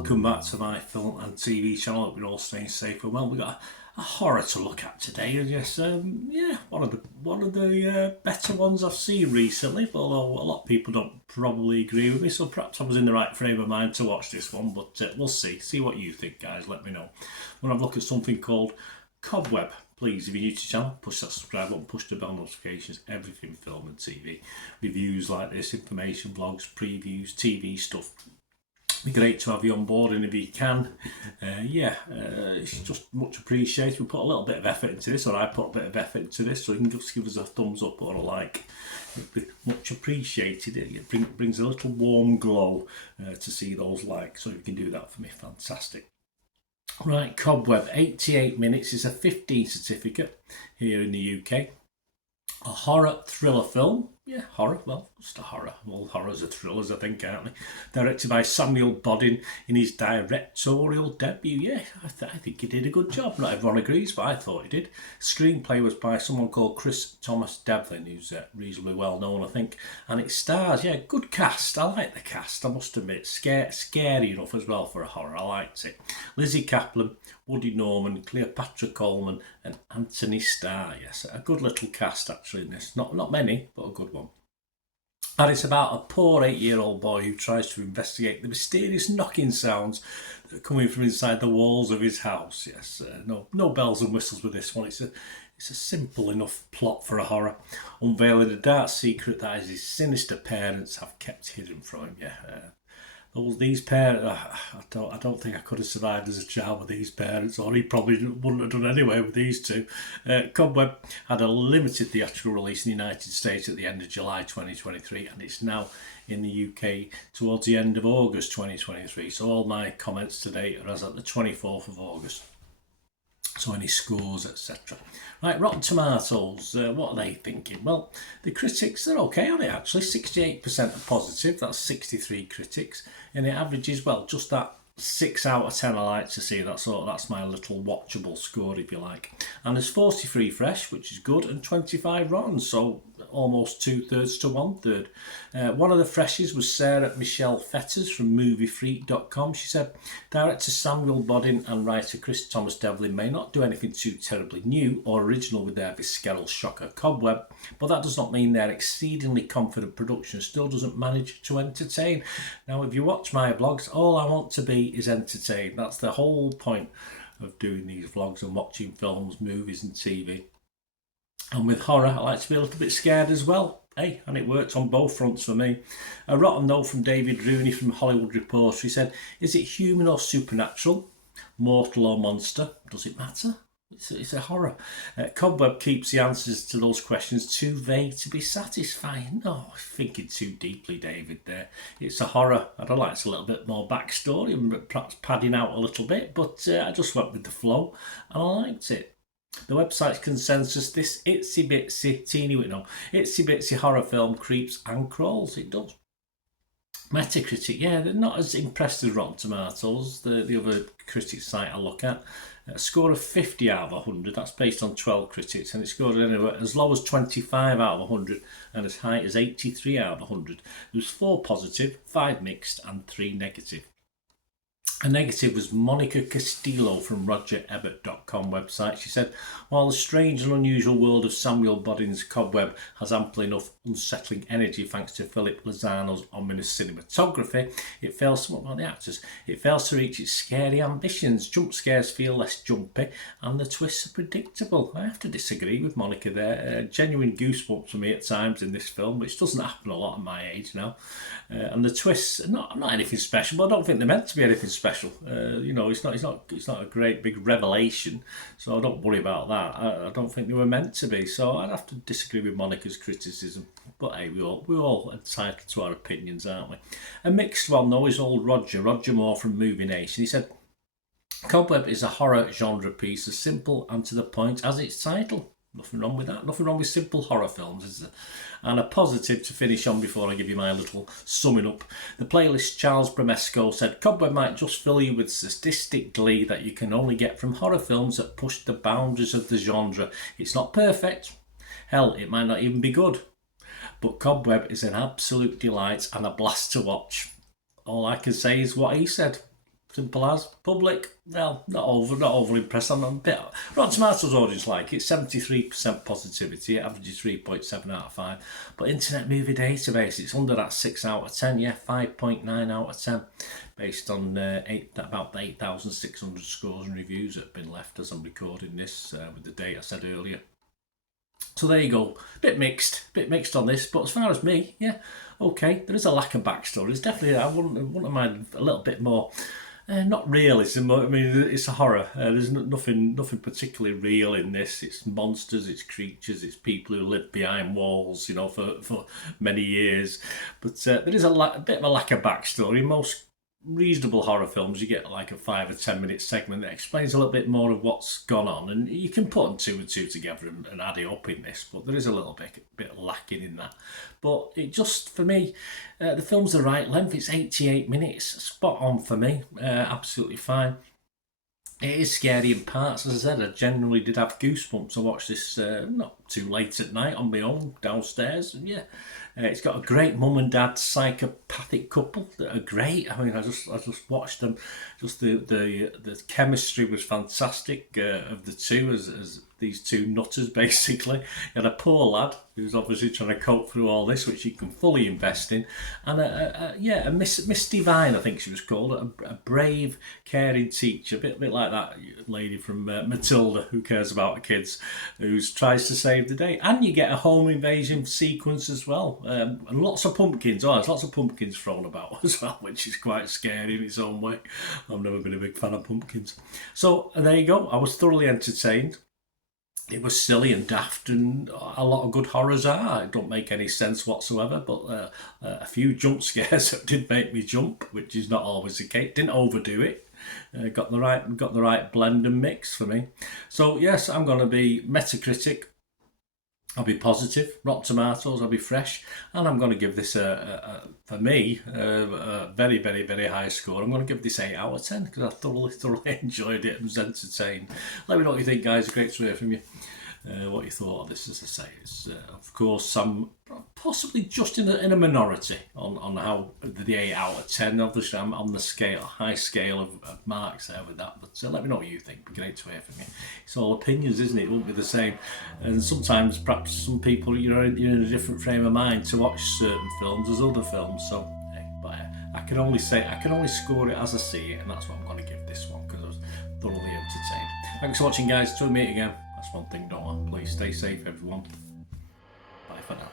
welcome back to my film and TV channel. Hope you're all staying safe and well. We've got a horror to look at today. And yes, one of the better ones I've seen recently. But although a lot of people don't probably agree with me, so perhaps I was in the right frame of mind to watch this one. But we'll see. See what you think, guys. Let me know. We're going to look at something called Cobweb. Please, if you're new to the channel, push that subscribe button, push the bell notifications, everything film and TV. Reviews like this, information, vlogs, previews, TV stuff. It'd be great to have you on board, and if you can, it's just much appreciated. We put a little bit of effort into this, or I put a bit of effort into this, so you can just give us a thumbs up or a like. It'd be much appreciated. It brings a little warm glow to see those likes, so if you can do that for me, fantastic. Right, Cobweb, 88 minutes, is a 15 certificate here in the UK. A horror thriller film. Yeah, horror, well, just a horror. All horrors are thrillers, I think, aren't they? Directed by Samuel Bodin in his directorial debut. Yeah, I think he did a good job. Not everyone agrees, but I thought he did. Screenplay was by someone called Chris Thomas Devlin, who's reasonably well known, I think. And it stars, good cast. I like the cast, I must admit. Scary enough as well for a horror. I liked it. Lizzie Kaplan, Woody Norman, Cleopatra Coleman, and Anthony Starr. Yes, a good little cast actually in this. Not many, but a good one. And it's about a poor 8-year-old boy who tries to investigate the mysterious knocking sounds that are coming from inside the walls of his house. Yes, no bells and whistles with this one. It's a simple enough plot for a horror, unveiling a dark secret that his sinister parents have kept hidden from him. These parents, I don't think I could have survived as a child with these parents, or he probably wouldn't have done anyway with these two. Cobweb had a limited theatrical release in the United States at the end of July 2023, and it's now in the UK towards the end of August 2023. So all my comments today are as at the 24th of August. So any scores, etc. Right, Rotten Tomatoes, what are they thinking? Well, the critics, they're okay on it actually. 68% are positive, that's 63 critics. And it averages, well, just that 6 out of 10 I like to see. That's my little watchable score, if you like. And there's 43 fresh, which is good, and 25 rotten, so almost 2/3 to 1/3. One of the freshes was Sarah Michelle Fetters from moviefreak.com. She said, director Samuel Bodin and writer Chris Thomas Devlin may not do anything too terribly new or original with their visceral shocker Cobweb, but that does not mean their exceedingly confident production still doesn't manage to entertain. Now, if you watch my vlogs, all I want to be is entertained. That's the whole point of doing these vlogs and watching films, movies and TV. And with horror, I like to be a little bit scared as well. Hey, and it works on both fronts for me. A rotten note from David Rooney from Hollywood Reporter. He said, is it human or supernatural? Mortal or monster? Does it matter? It's a horror. Cobweb keeps the answers to those questions too vague to be satisfying. No, thinking too deeply, David, there. It's a horror. I'd like a little bit more backstory and perhaps padding out a little bit, but I just went with the flow and I liked it. The website's consensus, this itsy bitsy horror film creeps and crawls. It does. Metacritic, they're not as impressed as Rotten Tomatoes, the other critic site I look at. A score of 50 out of 100, that's based on 12 critics, and it scored anywhere as low as 25 out of 100 and as high as 83 out of 100. There was 4 positive, 5 mixed and 3 negative. A negative was Monica Castillo from RogerEbert.com website. She said, while the strange and unusual world of Samuel Bodin's Cobweb has ample enough unsettling energy thanks to Philip Lozano's ominous cinematography, it fails to reach its scary ambitions. Jump scares feel less jumpy and the twists are predictable. I have to disagree with Monica there. Genuine goosebumps for me at times in this film, which doesn't happen a lot at my age now. And the twists are not anything special, but I don't think they're meant to be anything special. It's not a great big revelation, so I don't worry about that. I don't think they were meant to be, so I'd have to disagree with Monica's criticism. But hey, we're all entitled to our opinions, aren't we? A mixed one though is old Roger Moore from Movie Nation. He said, Cobweb is a horror genre piece, as simple and to the point as its title. Nothing wrong with that. Nothing wrong with simple horror films, is there? And a positive to finish on before I give you my little summing up. The playlist Charles Bramesco said, Cobweb might just fill you with sadistic glee that you can only get from horror films that push the boundaries of the genre. It's not perfect. Hell, it might not even be good. But Cobweb is an absolute delight and a blast to watch. All I can say is what he said. Simple as. Public, well, not over impressed. I'm a bit. Rotten Tomatoes audience like it. 73% positivity. It averages 3.7 out of 5. But Internet Movie Database, it's under that 6 out of 10. Yeah, 5.9 out of 10, based on about 8,600 scores and reviews that have been left as I'm recording this with the date I said earlier. So there you go. Bit mixed on this, but as far as me, yeah, okay. There is a lack of backstory. It's definitely, I wouldn't mind a little bit more. Not realism. I mean, it's a horror. There's nothing particularly real in this. It's monsters, it's creatures, it's people who live behind walls, you know, for many years. But there is a bit of a lack of backstory. Most reasonable horror films, you get like a 5 or 10 minute segment that explains a little bit more of what's gone on, and you can put 2 and 2 together and add it up in this, but there is a little bit lacking in that. But it just, for me, the film's the right length. It's 88 minutes, spot on for me, absolutely fine. It is scary in parts. As I said, I generally did have goosebumps. I watched this not too late at night on my own downstairs, and yeah, it's got a great mum and dad psychopathic couple that are great. I mean, I just watched them. Just the chemistry was fantastic of the two as these two nutters, basically. You had a poor lad who's obviously trying to cope through all this, which you can fully invest in, and a Miss Divine, I think she was called, a brave, caring teacher, a bit like that lady from Matilda, who cares about her kids, who tries to save the day. And you get a home invasion sequence as well, and lots of pumpkins. There's lots of pumpkins thrown about as well, which is quite scary in its own way. I've never been a big fan of pumpkins. So there you go. I was thoroughly entertained. It was silly and daft, and a lot of good horrors are. It don't make any sense whatsoever, but a few jump scares that did make me jump, which is not always the case. Didn't overdo it. Got the right blend and mix for me. So yes, I'm going to be Metacritic. I'll be positive. Rotten Tomatoes, I'll be fresh, and I'm going to give this for me a very, very, very high score. I'm going to give this 8 out of 10 because I thoroughly enjoyed it and was entertained. Let me know what you think, guys. Great to hear from you. What you thought of this, as I say. It's of course I'm possibly just in a minority on how the 8 out of 10. Obviously I'm on the high scale of marks there with that, but let me know what you think. It'd be great to hear from you. It's all opinions, isn't it? It won't be the same, and sometimes perhaps some people you're in a different frame of mind to watch certain films as other films. So but I can only score it as I see it, and that's what I'm going to give this one because I was thoroughly entertained. Thanks for watching, guys. Till we meet again. That's one thing, don't I? Please stay safe, everyone. Bye for now.